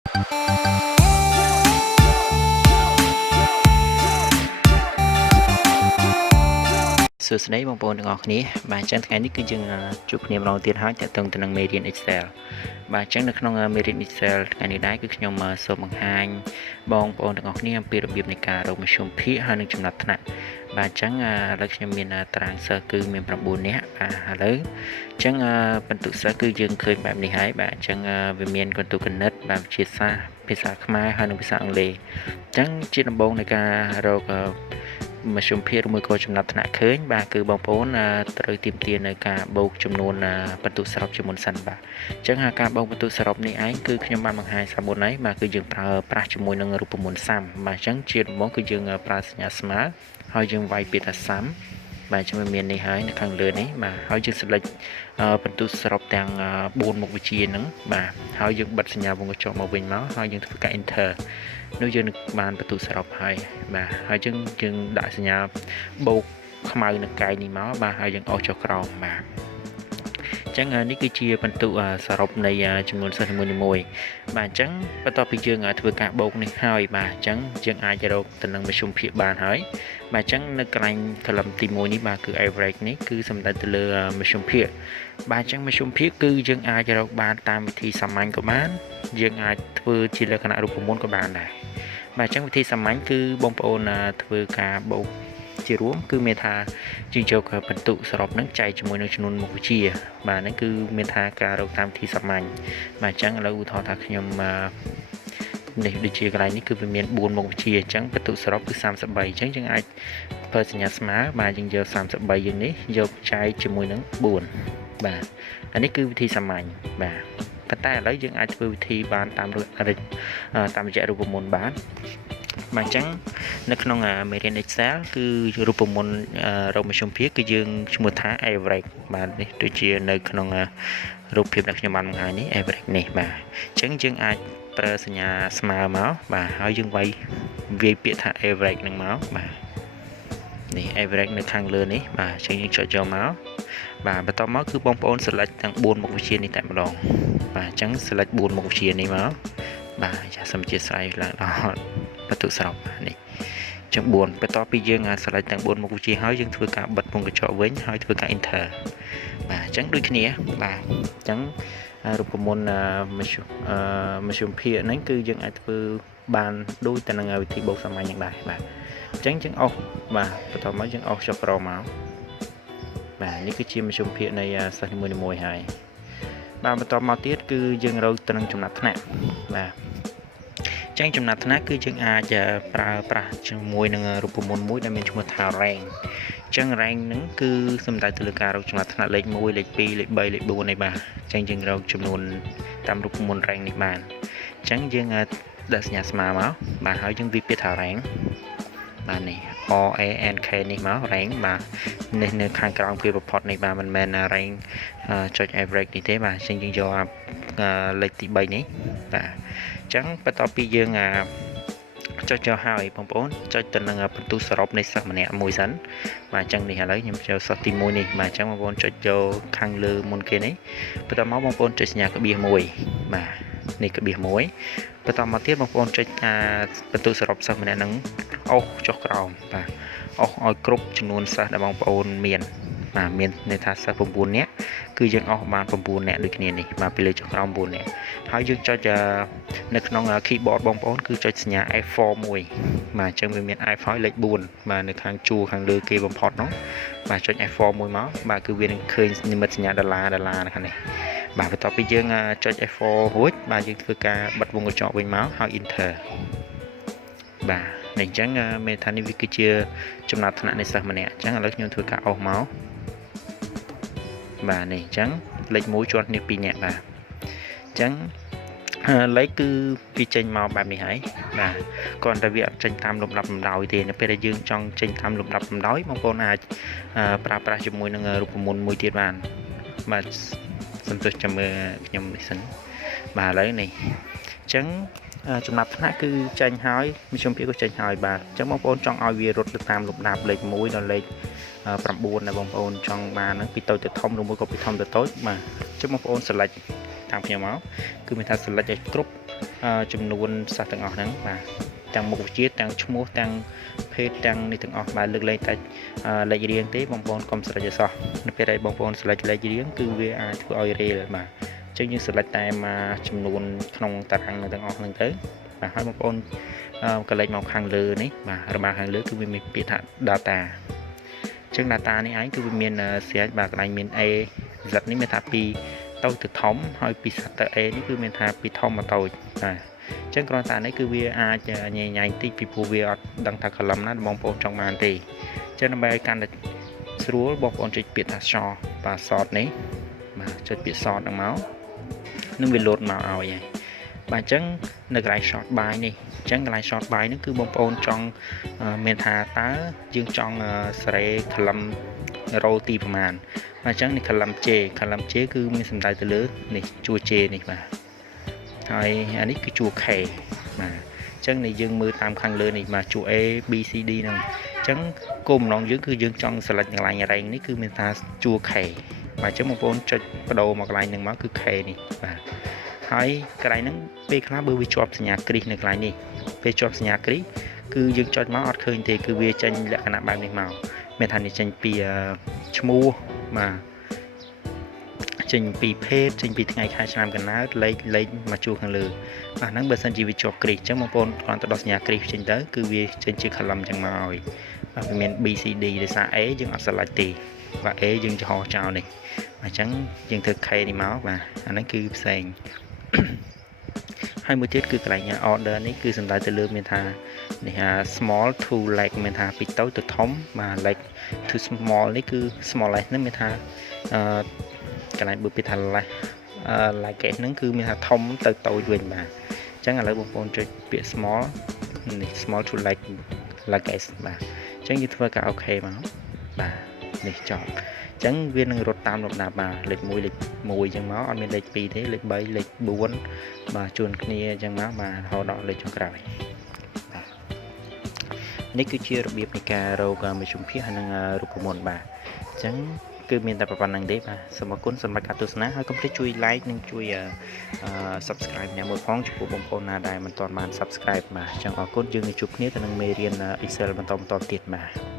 សួស្តីបងប្អូនទាំងអស់គ្នាបាទអញ្ចឹងថ្ងៃនេះគឺយើងជួបគ្នាម្ដងទៀតហើយតើតឹងទៅនឹងមេរៀន Excel បាទអញ្ចឹងនៅក្នុងមេរៀន Excel ថ្ងៃនេះដែរគឺខ្ញុំសូមបង្ហាញបងប្អូនទាំងអស់គ្នាអំពីរបៀបនៃការរកមធ្យមភាគហើយនិងចំណាត់ថ្នាក់បាទអញ្ចឹងឥឡូវខ្ញុំមានតារាងសិស្សគឺមាន9នាក់បាទឥឡូវអញ្ចឹងបន្ទុកសិស្សគឺយើងឃើញបែបនេះហើយបាទអញ្ចឹងវាមានបន្ទុកគណិតបាទវិទ្យាសាស្ត្រភាសាខ្មែរហើយនិងភាសាអង់គ្លេសអញ្ចឹងជាដំបូងនៃការរកមធ្យមភាគឬមួយក៏ចំណាត់ថ្នាក់ឃើញបាទគឺបងប្អូនត្រូវទាមទារនៅការបូកចំនួនបន្ទុកសរុបជាមុនសិនបាទអញ្ចឹងការបូកបន្ទុកសរុបនេះឯងគឺខ្ញុំបានបង្ហាញស្រាប់មុនហើយបាទគឺយើងប្រើប្រាស់ជាមួយនឹងរូបមន្តសាំបាទអញ្ចឹងជាដំបូងគឺយើងប្រើសញ្ញាស្មើហើយយើងវាយពាក្យថាសាំបាទជំមាននេះហើយនៅខាងលើនេះបាទហើយយើង select បន្ទុកសរុបទាំង4មុខវិជ្ជាហ្នឹងបាទហើយយើងបិទសញ្ញាវងកញ្ចក់មកវិញមកហើយយើងធ្វើការ enter នោះយើងបានបន្ទុកសរុបហើយបាទហើយយើងដាក់សញ្ញាបូកខ្មៅនៅកែងនេះមកបាទហើយយើងអោសចុះក្រោមបាទអញ្ចឹងនេះគឺជាបន្ទុកសរុបនៃចំនួនសិស្សនីមួយៗបាទអញ្ចឹងបន្ទាប់ពីយើងធ្វើការបូកនេះហើយបាទអញ្ចឹងយើងអាចរកទៅនឹងមធ្យមភាគបានហើយបាទអញ្ចឹងនៅកន្លែង column ទី1នេះបាទគឺ average នេះគឺសំដៅទៅលើមធ្យមភាគបាទអញ្ចឹងមធ្យមភាគគឺយើងអាចរកបានតាមវិធីសាមញ្ញក៏បានយើងអាចធ្វើជាលក្ខណៈរូបមន្តក៏បានដែរបាទអញ្ចឹងវិធីសាមញ្ញគឺបងប្អូនធ្វើការបូកជារួមគឺមានថាយើងយកបន្ទុកសរុបនឹងចែកជាមួយនឹងចំនួនមុខវិជ្ជាបាទហ្នឹងគឺមានថាការរកតាមវិធីសាមញ្ញបាទអញ្ចឹងឥឡូវឧទាហរណ៍ថាខ្ញុំនេះដូចជាកន្លែងនេះគឺវាមាន4មុខវិជ្ជាអញ្ចឹងបន្ទុកសរុបគឺ33អញ្ចឹងយើងអាចប្រើសញ្ញាស្មើបាទយើងយក33យើងនេះយកចែកជាមួយនឹង4បាទអានេះគឺវិធីសាមញ្ញបាទប៉ុន្តែឥឡូវយើងអាចធ្វើវិធីបានតាមរយៈរូបមន្តបានបាទអញ្ចឹងនៅក្នុងមេរៀន Excel គឺរូបមន្តរកមធ្យមភាគគឺយើងឈ្មោះថា average បាទនេះដូចជានៅក្នុងរូបភាពដែលខ្ញុំបានបង្ហាញនេះ average នេះបាទអញ្ចឹងយើងអាចប្រើសញ្ញាស្មើមកបាទហើយយើងវាយពាក្យថា average នឹងមកបាទនេះ average នៅខាងលើនេះបាទអញ្ចឹងយើងចុចយកមកបាទបន្តមកគឺបងប្អូន select ទាំង4មុខវិជ្ជានេះតែម្ដងបាទអញ្ចឹង select 4មុខវិជ្ជានេះមកបាទចាសសូមអធិស្ឋានឡើងដល់បន្ទុកសរុបនេះអញ្ចឹង4បន្ទាប់ពីយើង select ទាំង4មុខវិជ្ជាហើយយើងធ្វើការបិទវងកញ្ចក់វិញហើយធ្វើការ enter បាទអញ្ចឹងដូចគ្នាបាទអញ្ចឹងរូបមន្តមធ្យមភាគហ្នឹងគឺយើងអាចធ្វើបានដូចទៅនឹងវិធីបូកសាមញ្ញយ៉ាងដែរបាទអញ្ចឹងយើងអោសបាទបន្តមកយើងអោសចុះក្រោមមកបាទនេះគឺជាមធ្យមភាគនៃសិស្សនីមួយៗហើយបាទបន្តមកទៀតគឺយើងរកទៅនឹងចំណាត់ថ្នាក់បាទចឹងចំណាត់ថ្នាក់គឺយើងអាចប្រើប្រាស់ជាមួយនឹងរូបមន្តមួយដែលមានឈ្មោះថា rank ចឹង rank ហ្នឹងគឺសំដៅទៅលើការរកចំណាត់ថ្នាក់លេខ1លេខ2លេខ3លេខ4នេះបាទចឹងយើងរកចំនួនតាមរូបមន្ត rank នេះបានចឹងយើងដាក់សញ្ញាស្មើមកបាទហើយយើងវាយពាក្យថា rank បាទនេះ RANK នេះមក rank បាទនេះនៅខាងក្រោមគឺប្រភពនេះបាទមិនមែន rank ចុច average នេះទេបាទចឹងយើងយកលេខទី3នេះបាទអញ្ចឹងបន្ទាប់ពីយើងចុចចោលហើយបងប្អូនចុចទៅនឹងបន្ទុកសរុបនៃសិស្សម្នាក់មួយសិនបាទអញ្ចឹងនេះឥឡូវខ្ញុំចូលសិស្សទី1នេះបាទអញ្ចឹងបងប្អូនចុចយកខាងលើមុនគេនេះបន្ទាប់មកបងប្អូនចុចសញ្ញាក្បៀស1បាទនេះក្បៀស1បន្តមកទៀតបងប្អូនចុចបន្ទុកសរុបសិស្សម្នាក់ហ្នឹងអោសចុះក្រោមបាទអោសឲ្យគ្រប់ចំនួនសិស្សដែលបងប្អូនមានបាទមានន័យថាសិស្ស9នាក់គឺយើងអស់បាន9នាក់ដូចគ្នានេះបាទពីលើចុះក្រោម9នាក់ហើយយើងចុចនៅក្នុង keyboard បងប្អូនគឺចុចសញ្ញា F4 មួយបាទអញ្ចឹងវាមាន F ហើយលេខ4បាទនៅខាងជួរខាងលើគេបំផុតនោះបាទចុច F4 មួយមកបាទគឺវានឹងឃើញនិមិត្តសញ្ញាដុល្លារនៅខាងនេះបាទបន្ទាប់ពីយើងចុច F4 រួចបាទយើងធ្វើការបិទវងកញ្ចក់វិញមកហើយ enter បាទនេះអញ្ចឹងមានថានេះវាគឺជាចំណាត់ថ្នាក់នៃសិស្សម្នាក់អញ្ចឹងឥឡូវខ្ញុំធ្វើការអោសមកបាទនេះអញ្ចឹងលេខ1ជាន់គ្នា2នាក់បាទអញ្ចឹងលេខគឺវាចេញមកបែបនេះហើយបាទគ្រាន់តែវាអត់ចេញតាមលំដាប់លំដោយទេនៅពេលដែលយើងចង់ចេញតាមលំដាប់លំដោយបងប្អូនអាចប្រើប្រាស់ជាមួយនឹងរូបមន្តមួយទៀតបានបាទសន្ទុះចាំមើលខ្ញុំនេះសិនបាទឥឡូវនេះអញ្ចឹងចំណាត់ថ្នាក់គឺចេញហើយមធ្យមភាគក៏ចេញហើយបាទអញ្ចឹងបងប្អូនចង់ឲ្យវារត់ទៅតាមលំដាប់លេខ1ដល់លេខ9ដែលបងប្អូនចង់បានហ្នឹងពីតូចទៅធំឬមួយក៏ពីធំទៅតូចបាទអញ្ចឹងបងប្អូន select តាមខ្ញុំមកគឺមានថា select ឲ្យគ្រប់ ចំនួនសាស្ត្រទាំងអស់ហ្នឹងបាទទាំងមុខវិជ្ជាទាំងឈ្មោះទាំងភេទទាំងនេះទាំងអស់បាទលើកលែងតែលេខរៀងទេបងប្អូនកុំស្រេចអសោះនៅពេលដែលបងប្អូនស្រេចលេខរៀងគឺវាអាចធ្វើឲ្យរេលបាទអញ្ចឹងយើងស្រេចតែមកចំនួនក្នុងតារាងទាំងអស់ហ្នឹងទៅបាទហើយបងប្អូនកលេចមកខាងលើនេះបាទរបស់ខាងលើគឺវាមានពាក្យថា data អញ្ចឹង data នេះឯងគឺវាមានស្រេចបាទកន្លែងមាន A Z នេះមានថាពីតូចទៅធំហើយពីសាទៅ A នេះគឺមានថាពីធំមកតូចបាទអញ្ចឹងគ្រាន់តែនេះគឺវាអាចញញតិចពីព្រោះវាអត់ដឹងថា column ណាបងប្អូនចង់បានទេអញ្ចឹងដើម្បីឲ្យកាន់តែស្រួលបងប្អូនចុចពាក្យថា short បាទ short នេះបាទចុចពាក្យ short ហ្នឹងមកនឹងវា load មកឲ្យហើយបាទអញ្ចឹងនៅកន្លែង short by នេះអញ្ចឹងកន្លែង short by នេះគឺបងប្អូនចង់មានថាតើយើងចង់សេរី column row ទីប្រមាណបាទអញ្ចឹងនេះ column J គឺមានសំដៅទៅលើនេះជួរ J នេះបាទហើយអានេះគឺជួរ K បាទអញ្ចឹងនេះយើងមើលតាមខាងលើនេះបាទជួរ A B C D ហ្នឹងអញ្ចឹងគោលបំណងយើងគឺយើងចង់ select កន្លែង rank នេះគឺមានថាជួរ K បាទអញ្ចឹងបងប្អូនចុចបដូរមកកន្លែងហ្នឹងមកគឺ K នេះបាទហើយកន្លែងហ្នឹងពេលខ្លះបើវាជាប់សញ្ញាគ្រីសនៅកន្លែងនេះពេលជាប់សញ្ញាគ្រីសគឺយើងចុចមកអត់ឃើញទេគឺវាចេញលក្ខណៈបែបនេះមកមានថានេះចេញពីឈ្មោះបាទចេញពីភេទចេញពីថ្ងៃខែឆ្នាំកំណើតលេខមកជួរខាងលើបាទហ្នឹងបើសិនជាវាជាប់គ្រីសអញ្ចឹងបងប្អូនគ្រាន់តែដោះសញ្ញាគ្រីសចេញទៅគឺវាចេញជា column អញ្ចឹងមកឲ្យបាទវាមាន B C D ដោយសារ A យើងអត់ select ទេបាទ A យើងចំហចោលនេះអញ្ចឹងយើងធ្វើ K នេះមកបាទអាហ្នឹងគឺផ្សេងហើយមួយទៀតគឺកន្លែង order នេះគឺសំដៅទៅលើមានថានេះថា small to large មានថាពីតូចទៅធំបាទ large to small នេះគឺ smallest ហ្នឹងមានថាកន្លែងបើពីថា large ហ្នឹងគឺមានថាធំទៅតូចវិញបាទអញ្ចឹងឥឡូវបងប្អូនចុចពាក្យ small នេះ small to large បាទអញ្ចឹងយើងធ្វើការ OK មកបាទនេះចប់អញ្ចឹងវានឹងរត់តាមលំដាប់បាទលេខ1លេខ1អញ្ចឹងមកអត់មានលេខ2ទេលេខ3លេខ4បាទជួនគ្នាអញ្ចឹងមកបាទរហូតដល់លេខចុងក្រោយបាទនេះគឺជារបៀបនៃការរកមជ្ឈមភាគហើយនឹងរូបមន្តបាទអញ្ចឹងគឺមានតែប៉ុណ្្នឹងទេបាទសូមអរគុណសម្រាប់ការទស្សនាហើយកុំភ្លេចជួយ like និងជួយ subscribe អ្នកមួយផងចំពោះបងប្អូនណាដែលមិនទាន់បាន subscribe បាទអញ្ចឹងអរគុណយើងនឹងជួបគ្នាទៅនឹងមេរៀន Excel បន្តទៀតបាទ